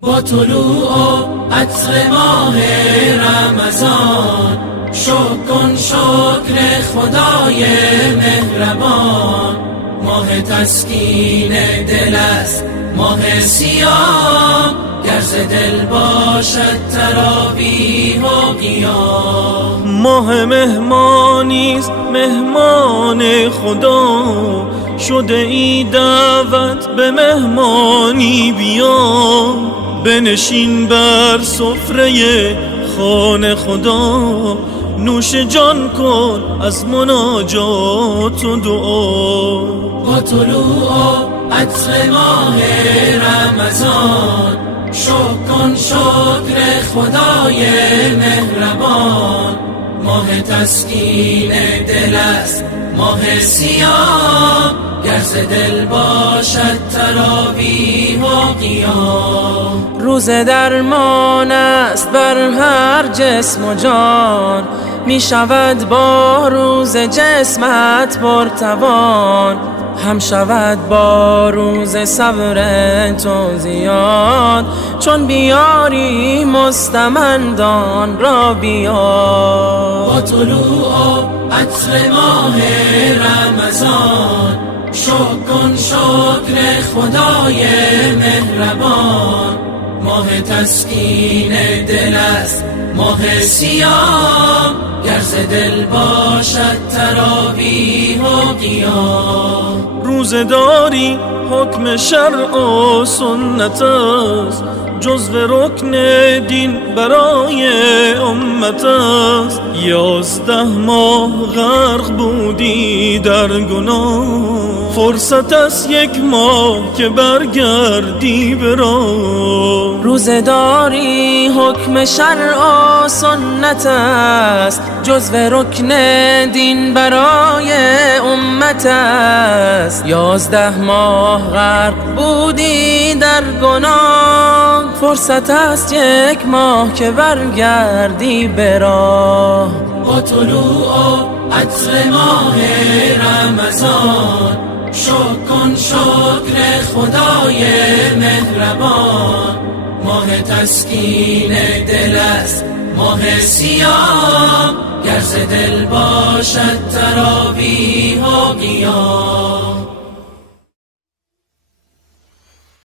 با طلوع عطر ماه رمضان کن شکر خدای مهربان. ماه تسکین دل است، ماه صیام، گر ز دل باشد تراویح و قیام. ماه مهمانیست، مهمان خدا، شده ای دعوت به مهمانی بیا. بنشین بر سفره خانه خدا، نوش جان کن از مناجات و دعا. با طلوع عطر ماه رمضان کن شکر خدای مهربان. ماه تسکین دل است، ماه صیام، گر ز دل باشد تراویح و قیام. روز درمان است بر هر جسم و جان، می شود با روز جسمت پرتوان. هم شود با روز صبر تو زیاد، چون بیاری مستمندان را بیار. با طلوع عطر ماه رمضان کن شکر خدای مهربان. ماه تسکین دل است، ماه صیام، گر ز دل باشد تراویح و قیام. روزداری حکم شرع و سنت است، جزو رکن دین برای امت است. 11 ماه غرق بودی در گناه، فرصت است 1 ماه که برگردی به راه. روزداری حکم شرع و سنت است، جزو رکن دین برای امت است. 11 ماه غرق بودی در گناه، فرصت است 1 ماه که برگردی به راه. با طلوع عطر ماه رمضان کن شکر خدای مهربان. ماه تسکین دل است، ماه صیام، گر ز دل باشد تراویح و قیام.